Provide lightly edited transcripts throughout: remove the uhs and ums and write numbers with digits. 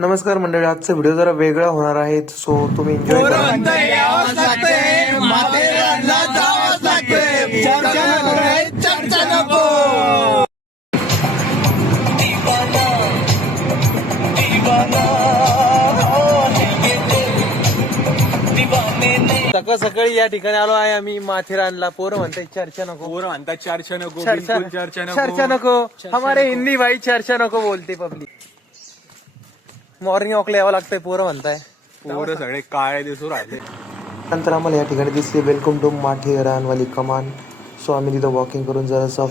नमस्कार मंडळी, आजचा व्हिडिओ जरा वेगळा होणार आहे, सो तुम्ही एन्जॉय करा. सकाळ सकाळी या ठिकाणी आलो आहे आम्ही माथेरानला. पोरं म्हणतात चर्चा नको, पोरं म्हणतात चर्चा नको, चर्चा बिलकुल चर्चा नको. चर्चा नको. हमारे हिंदी भाई चर्चा नको बोलते पब्लिक. मॉर्निंग वॉकला यावं लागतंय, पोरं म्हणताय. पोरं सगळे काळे दिसू राहिले. नंतर आम्हाला या ठिकाणी दिसली वेलकम टू माथेरानवाली कमान. सो आम्ही तिथं वॉकिंग करून जरासा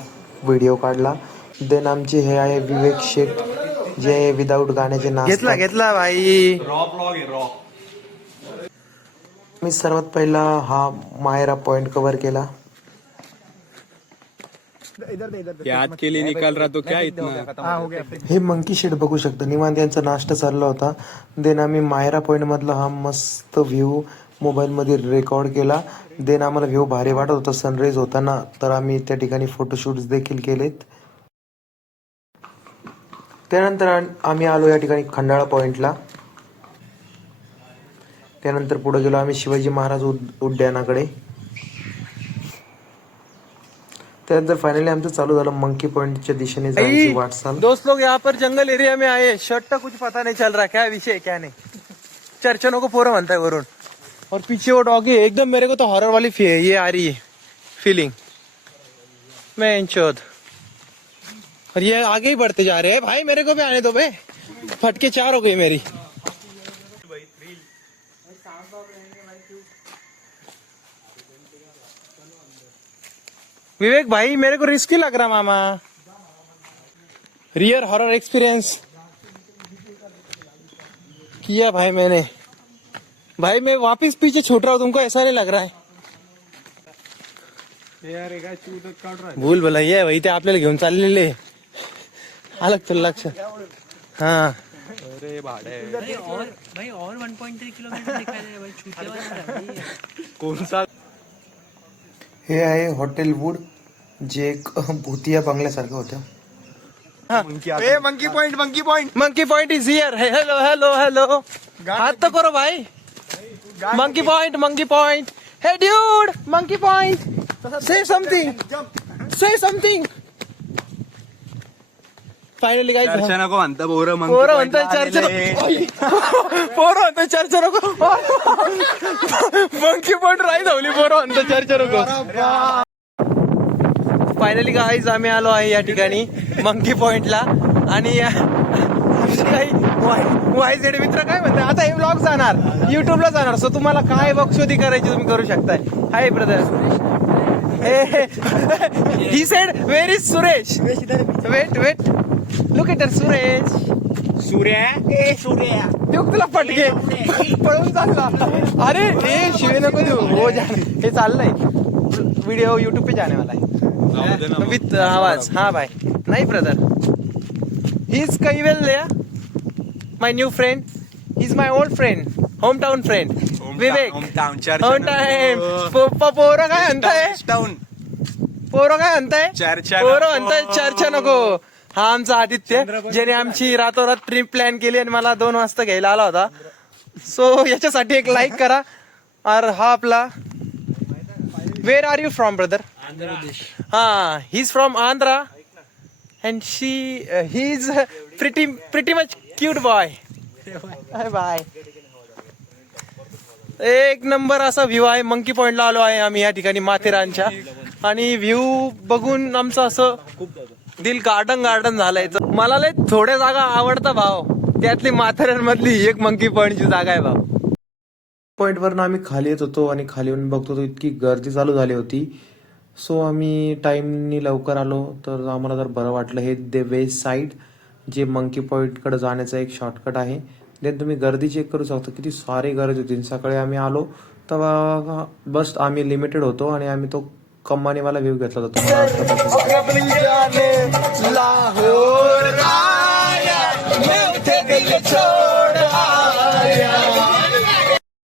व्हिडिओ काढला. देन आमचे हे आहे विवेक शेठ, जे विदाऊट गाण्याचे घेतला घेतला भाई. रॉ ब्लॉग आहे रॉ. मी सर्वात पहिला हा मायरा पॉइंट कव्हर केला. याद के लिए निकाल रहा तो क्या इतना. हे मंकी शेड बघू शकता, निवांत यांचा नाश्ता चालला होता. देन आम्ही मायरा पॉइंट मधला हा मस्त व्ह्यू मोबाईल मध्ये रेकॉर्ड केला. देन आम्हाला व्ह्यू भारी वाटत होता सनराईज होताना, तर आम्ही त्या ठिकाणी फोटोशूट देखील केलेत. त्यानंतर आम्ही आलो या ठिकाणी खंडाळा पॉइंटला. त्यानंतर पुढे गेलो आम्ही शिवाजी महाराज उद्यानाकडे. त्यानंतर फाइनली आमचं चालू झालं मंकी पॉइंटच्या दिशेने जायची वाटचाल. दोस्त लोग यहाँ पर जंगल एरिया में आए, शर्ट का कुछ पता नहीं चल रहा क्या विषय क्या नहीं. चर्चा नको पोरं म्हणताय वरून. और पीछे वो डॉगी है, एकदम मेरे को तो हॉरर वाली ये आ रही है फीलिंग. मैं चौथ. और ये आगे ही बढ़ते जा रहे हैं भाई, मेरे को भी आने दो भाई. फटके 4 हो गई मेरी. विवेक भाई मेरे को रिस्की लग रहा मामा. रियल हॉरर एक्सपीरियंस किया भाई मैंने. भाई मैं वापस पीछे छूट रहा हूँ, तुमको ऐसा नहीं लग रहा है. भूल भुलैया भाई ते आपल्याला घेऊन चाललेले. आलं तुला लक्षात. हा अरे भाडे भाई और 1.3 किलोमीटर दिखाई दे रहा है भाई, छूटे वाला. कोणसा. हे आहे हॉटेल वूड, जे एक भूतिया बंगल्यासारखं होतं. Monkey point monkey point. Monkey point is here. Hello hello hello. हाथ तो करो भाई. Monkey point. Hey dude, monkey point. Say something. Finally काय चर्चा नको म्हणता पोरं. पोरं म्हणतात चर्चा नको. मंकी पॉइंट राही धावली. पोरं म्हणतात चर्चा नको. फायनली गाईज आम्ही आलो आहे या ठिकाणी मंकी पॉइंटला. आणि आमचे काही वायझेड मित्र काय म्हणतात, आता हे व्लॉग जाणार युट्यूबला जाणार, सो तुम्हाला काय बक्षोदी करायची तुम्ही करू शकताय. Hi brother. He said where is Suresh. Wait look at Suresh. Surya तुला पटके पळून चालला. अरे ए शिवे नको देऊ. हो हे चाललंय व्हिडिओ यूट्यूब पे जाने वाला है विथ आवाज. हाँ भाई नहीं brother, he is Kaival. My new friend, he is my old friend, home town friend Vivek. Home time. पोरं काय म्हणताय, पोरं काय म्हणताय, पोरं म्हणताय चर्चा नको. हा आमचा आदित्य, ज्याने आमची रातोरात ट्रिप प्लॅन केली आणि मला 2 वाजता घ्यायला आला होता. सो याच्यासाठी एक लाईक करा. और हा आपला, where are you from brother? हाँ, he is from Andhra and he is pretty much cute boy. Bye. एक नंबर असा व्ह्यू आहे. मंकी पॉइंटला आलो आहे आम्ही या ठिकाणी माथेरानच्या, आणि व्ह्यू बघून आमचं असं दिल गार्डन झालंय. मला लय थोड्या जागा आवडता भाव, त्यातली माथेरान मधली एक मंकी पॉइंटची जागा आहे भाव. पॉइंट वरनं आम्ही खाली येत होतो आणि खाली येऊन बघतो तो इतकी गर्दी चालू झाली होती. सो आम्ही टाइमनी लवकर आलो, तर आम्हाला जर बरं वाटलं. हे द वेस्ट साईड, जे मंकी पॉइंटकडे जाण्याचा एक शॉर्टकट आहे. देन तुम्ही गर्दी चेक करू शकता, किती सारी गर्दी होती. सकाळी आम्ही आलो तेव्हा बस आम्ही लिमिटेड होतो आणि आम्ही तो कमानीवाला व्ह्यू घेतला होता.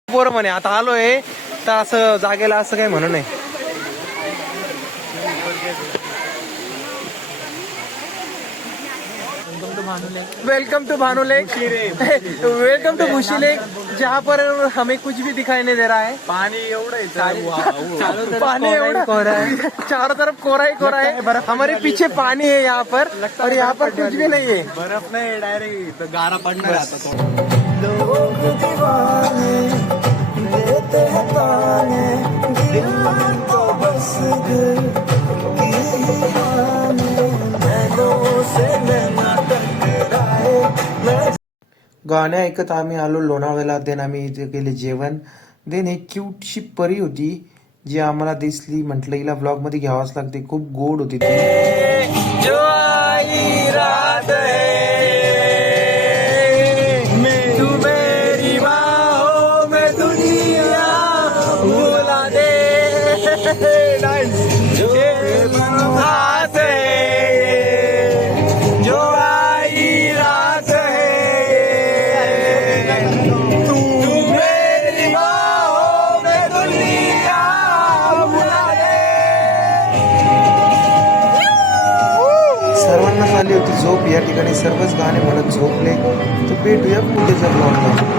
पोरं म्हणे आता आलोय तर असं जागेला असं काही म्हणू नये. भानुले welcome to Bhanu lake, welcome to Bhushi lake, जहाँ पर हमें कुछ भी दिखाई नहीं दे रहा है। पाणी एवढं पानी एवढा कोरा है, चारों तरफ कोरा ही कोरा है। हमारे पीछे पानी है यहाँ पर, और यहाँ पर कुछ भी नहीं है। बर्फ नाही डायरेक्ट गारा पडणार आता गाणे ऐकत आम्ही आलो लोणावळ्याला. देन आम्ही इथे केले जेवण. देन एक क्यूटशी परी होती जी आम्हाला दिसली. म्हटलं हिला ब्लॉग मध्ये घ्यावाच लागते, खूप गोड होती ती. जो आई रात है, तू मेरी बाहों में दुनिया भुला दे, ये बात है, जो आई रात है, तू मेरी बाहों में दुनिया भुला दे. सर्वांना झाली होती झोप. या ठिकाणी सर्वच गाणे म्हणत झोपले. तर भेटूया पुढच्या ब्लॉगला.